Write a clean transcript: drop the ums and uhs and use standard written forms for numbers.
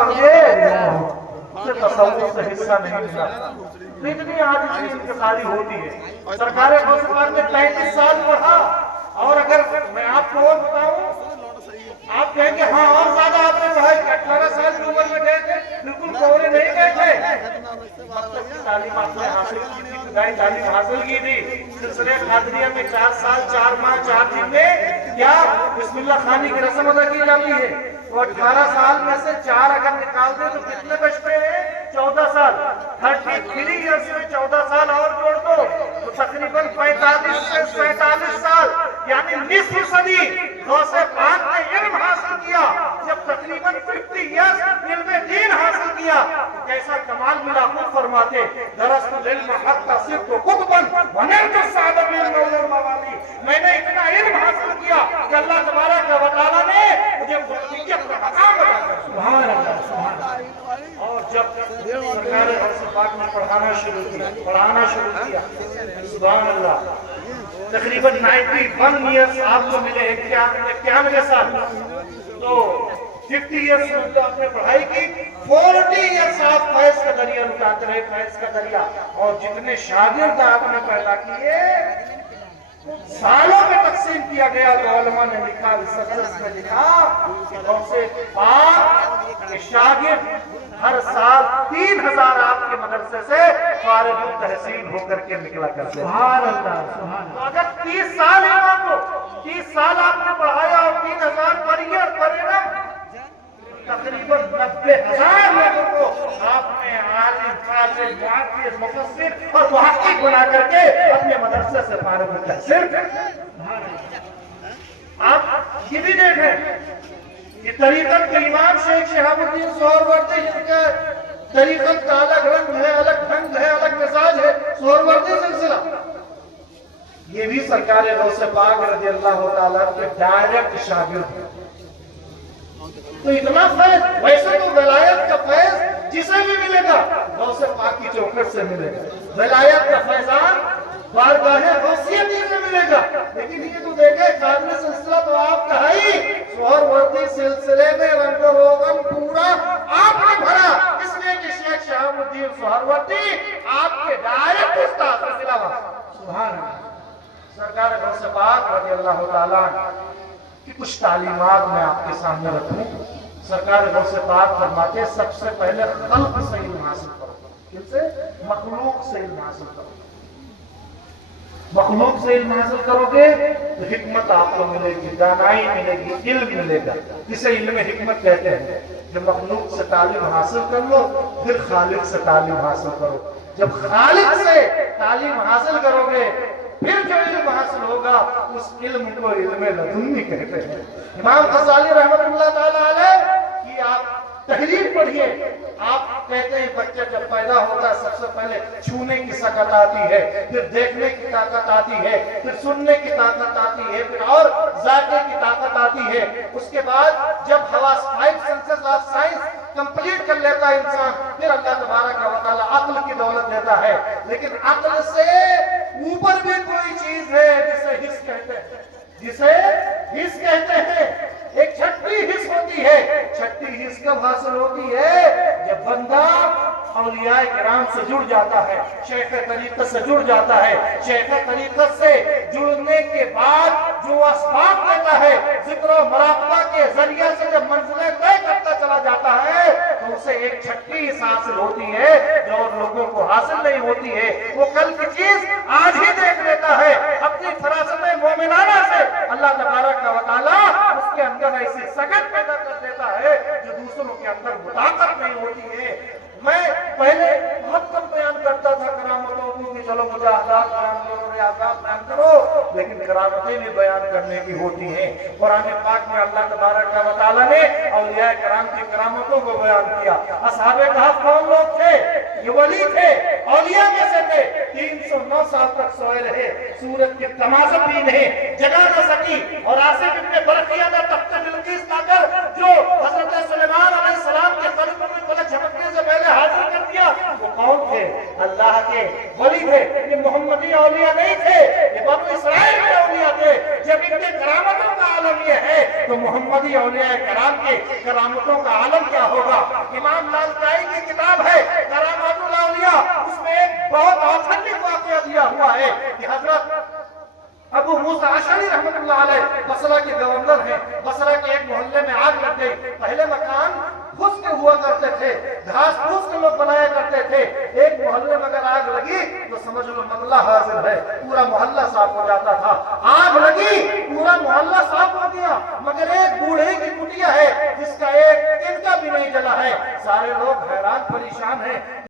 بندے اسے تصوف سے حصہ نہیں ملا. اتنی عاجزی انکساری ہوتی ہے. سرکار غوث پاک نے 35 سال پڑھا. اور اگر میں آپ کو اور بتاؤں, آپ کہیں کہ ہاں اور زیادہ آپ نے پڑھا کہ 18 سال کی عمر میں گئے تھے, بالکل کوڑے نہیں گئے تھے. مکتب کی تعلیم آپ نے حاصل کی تھی, ابتدائی تعلیم حاصل کی تھی. سلسلے قادریہ میں 4 سال 4 ماہ 4 دن میں کیا بسم اللہ خوانی کی رسم ادا کی جاتی ہے. تو 18 سال میں سے 4 اگر نکال دیں تو کتنے بچتے ہیں؟ 14 سال. 33 ایئرس میں 14 سال اور جوڑ دو تو تقریباً 45 سے 47 سال, یعنی نصف صدی غوث پاک نے علم حاصل کیا. جب تقریباً 50 ایئرس علم دین حاصل کیا تو کیسا کمال ملا. خود فرماتے درست العلم حتی صرف قطباً ونلت السعادة من نور الموالی. میں نے اتنا علم حاصل کیا کہ اللہ تبارک و تعالیٰ نے مجھے قطبیت کا مقام عطا کیا. سبحان اللہ, سبحان اللہ. اور جب سرکار غوث پاک نے پڑھانا شروع کیا سبحان اللہ, تقریباً 91 ایئرس آپ کو ملے, 91 سال. تو 50 ایئرس میں آپ نے پڑھائی کی, 40 ایئرس آپ فیض کا دریا لٹاتے رہے, فیض کا دریا. اور جتنے شاگرد آپ نے پیدا کیے سالوں میں تقسیم کیا گیا. تو علماء نے لکھا, ریسرچرز نے لکھا کہ غوث پاک کے شاگرد ہر سال 3000 آپ کے مدرسے سے فارغ التحصیل ہو کر کے نکلا کرتے. سبحان اللہ, سبحان اللہ. تو اگر 30 سال ہے آپ کو, 30 سال آپ نے پڑھایا اور 3000 پر ایئر پر اینم, تقریباً 90,000 لوگوں کو آپ نے عالم, فاضل, محدث, مفسر اور محقق بنا کر کے اپنے مدرسے سے فارغ التحصیل کر. آپ یہ بھی دیکھیں کہ طریقت کے امام شیخ شہاب الدین سہروردی, جن کا طریقت کا الگ رنگ ہے, الگ ڈھنگ ہے, الگ مزاج ہے, سہروردی سلسلہ, یہ بھی سرکار غوث پاک رضی اللہ تعالیٰ کے ڈائریکٹ شاگرد ہیں. تو اتنا فیض, ویسے تو ولایت کا فیض جسے بھی ملے گا غوث پاک کی چوکھٹ سے ملے گا. ولایت کا فیضان بارگاہ غوثیت سے ملے گا. لیکن یہ تو دیکھیں قادری سلسلہ تو آپ کا ہی, سہروردی سلسلے میں رنگ و روغن پورا آپ نے بھرا, اس لیے کہ شیخ شہاب الدین سہروردی آپ کے ڈائریکٹ استاد سلسلہ. سبحان اللہ. سرکار غوث پاک رضی اللہ تعالیٰ کی کچھ تعلیمات میں آپ کے سامنے رکھوں. سرکار غوث پاک فرماتے سب سے پہلے خلق سے علم حاصل کرو. کن سے؟ مخلوق سے علم حاصل کرو. مخلوق سے علم حاصل کرو گے تو حکمت آپ کو ملے گی, دانائی ملے گی, علم ملے گا. اسے علم حکمت کہتے ہیں. جب مخلوق سے تعلیم حاصل کر لو پھر خالق سے تعلیم حاصل کرو. جب خالق سے تعلیم حاصل کرو گے پھر جو علم حاصل ہوگا اس علم کو علم لدنی کہتے ہیں. امام غزالی رحمت اللہ تعالیٰ علیہ کی آپ تحریر پڑھیے. آپ کہتے ہیں بچہ جب پیدا ہوتا ہے سب سے پہلے چھونے کی سکت آتی ہے, پھر دیکھنے کی طاقت آتی ہے, پھر سننے کی طاقت آتی ہے, پھر اور ذائقے کی طاقت آتی ہے. اس کے بعد جب حواس 5 سینسز آف سائنس کمپلیٹ کر لیتا ہے انسان, پھر اللہ تبارک و تعالیٰ عقل کی دولت دیتا ہے. لیکن عقل سے اوپر بھی کوئی چیز ہے جسے حس کہتے ہیں, جسے حس کہتے ہیں. ایک چھٹی حس ہوتی ہے. چھٹی حس کب حاصل ہوتی ہے؟ جب بندہ اولیاء کرام سے جڑ جاتا ہے, شیخ طریقت سے جڑ جاتا ہے. شیخ طریقت سے جڑنے کے بعد جو اسباب دیتا ہے, ذکر و مراقبہ کے ذریعے سے جب منزلیں طے کرتا چلا جاتا ہے تو اسے ایک چھٹی حس حاصل ہوتی ہے جو اور لوگوں کو حاصل نہیں ہوتی ہے. وہ کل کی چیز آج ہی دیکھ لیتا ہے اپنی فراست مومنانہ سے. اللہ تبارک و تعالیٰ اس کے اندر ایسی سکت پیدا کر دیتا ہے جو دوسروں کے اندر طاقت نہیں ہوتی ہے. میں پہلے بہت کم بیان کرتا تھا کرامتوں کی کہ چلو مجھے آزاد بیان کرو, آزاد بیان کرو, لیکن کرامتیں بھی بیان کرنے کی ہوتی ہیں. قرآن پاک میں اللہ تبارک و تعالیٰ نے اولیاء کرام کی کرامتوں کو بیان کیا. اصحاب کہف کون لوگ تھے؟ یہ ولی تھے, اولیاء میں سے تھے. 309 سال تک سوئے رہے, سورج کی تمازت بھی نہیں جگا نہ سکی, اور آصف ابن برقیہ نے تخت بلقیس لا کر جو حضرت سلیمان علیہ السلام کے قلب میں فلک جھپکنے سے پہلے حاضر کر دیا. وہ کون تھے؟ اللہ کے ولی تھے. یہ محمدی اولیاء نہیں تھے, یہ بنو اسرائیل کے اولیاء تھے. جب ان کے کرامتوں کا عالم یہ ہے تو محمدی اولیاء کرام کے کرامتوں کا عالم کیا ہوگا؟ امام لالکائی کی کتاب ہے کرامات الاولیاء، اس میں ایک بہت آتھنٹک واقعہ دیا ہوا ہے کہ حضرت ابو موسیٰ اشعری رحمت اللہ علیہ بصرہ کے گورنر ہیں، بصرہ کے ایک محلے میں آگ لگ گئی۔ پہلے مکان پھس کے ہوا کرتے تھے، گھاس پھوس کے لوگ بنایا کرتے تھے، ایک محلے میں اگر آگ لگی تو سمجھ لو مسئلہ حاضر ہے، پورا محلہ صاف ہو جاتا تھا۔ آگ لگی پورا محلہ صاف ہو گیا، مگر ایک بوڑھے کی کٹیا ہے جس کا ایک تنکا بھی نہیں جلا ہے۔ سارے لوگ حیران پریشان ہیں۔